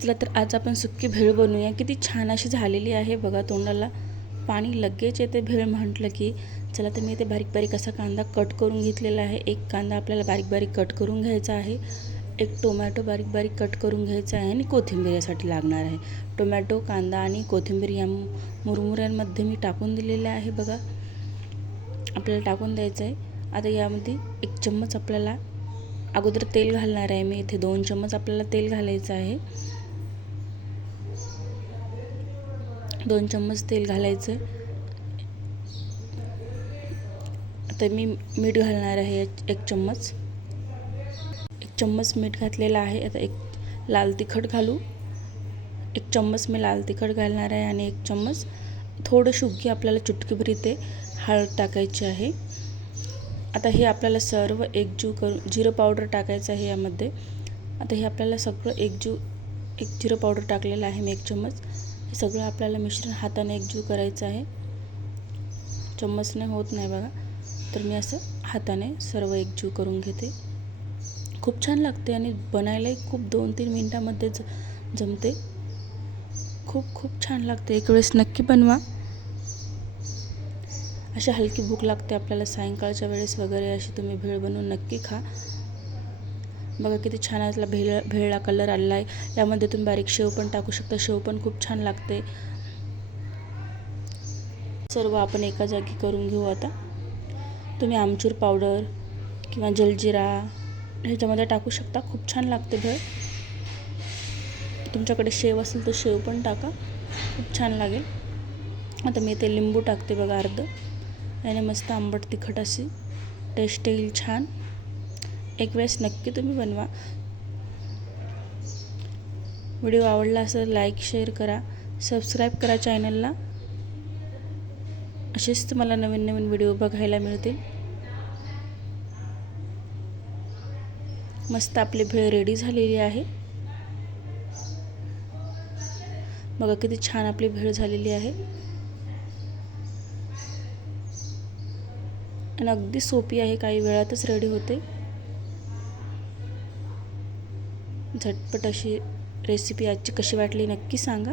चला तर आज आपण सुक्की भेळ बनवूया। किती छान अशी झालेली आहे बघा, तोंडाला पाणी लगेच येते भेळ म्हटलं की। चला तर मी इथे बारीक बारीक असा कांदा कट करून घेतलेला आहे। एक कांदा आपल्याला बारीक बारीक कट करून घ्यायचा आहे, एक टोमॅटो बारीक बारीक कट करून घ्यायचा आहे आणि कोथिंबीर यासाठी लागणार आहे। टोमॅटो, कांदा आणि कोथिंबीर या मुरमुऱ्यांमध्ये मी टाकून दिलेलं आहे बघा, आपल्याला टाकून द्यायचं आहे। आता यामध्ये एक चम्मच आपल्याला अगोदर तेल घालणार आहे मी। इथे 2 चम्मच आपल्याला तेल घालायचं आहे। 2 चम्मच तेल घालायचं। आता मी मीठ घालणार आहे, एक चम्मच मीठ घातलेलं आहे। आता एक लाल तिखट घालू, 1 चम्मच मी लाल तिखट घालणार आहे आणि 1 चम्मच थोडं शुग्गी आपल्याला चुटकीभर इथे हळद टाकायची आहे। आता हे आपल्याला सर्व एकजीव करून जिरं पावडर टाकायचं आहे यामध्ये। आता हे आपल्याला सगळं एकजीव, एक जिरं पावडर टाकलेलं आहे मी 1 चम्मच। हे सगळं आपल्याला मिश्रण हाताने एकजीव करायचं आहे, चम्मचने होत नाही बघा, तर मी असं हाताने सर्व एकजीव करून घेते। खूप छान लागते आणि बनायलाही खूप 2-3 मिनिटांमध्ये जमते। खूप छान लागते, एक वेळेस नक्की बनवा। अशी हलकी भूक लागते आपल्याला सायंकाळच्या वेळेस वगैरे, अशी तुम्ही भेळ बनवून नक्की खा। बघा किती छान असला भेळला कलर आला आहे। यामध्ये तुम्ही बारीक शेव पण टाकू शकता, शेव पण खूप छान लागते। सर्व आपण एका जागी करून घेऊ। आता तुम्ही आमचूर पावडर किंवा जलजिरा ह्याच्यामध्ये टाकू शकता, खूप छान लागते भेळ। तुमच्याकडे शेव असेल तर शेव पण टाका, खूप छान लागेल। आता मी ते लिंबू टाकते बघा अर्ध, याने मस्त आंबट तिखट अशी टेस्ट येईल छान। एक वेळेस नक्की तुम्ही बनवा। व्हिडिओ आवडला असेल लाईक शेअर करा, सबस्क्राईब करा चॅनलला। असेच तुम्हाला नवीन नवीन व्हिडिओ बघायला मिळतील। मस्त आपली भेळ रेडी झालेली आहे बघा, किती छान आपली भेळ झालेली आहे आणि अगदी सोपी आहे, काही वेळातच रेडी होते। झटपट अशी रेसिपी आजची कशी वाटली नक्की सांगा।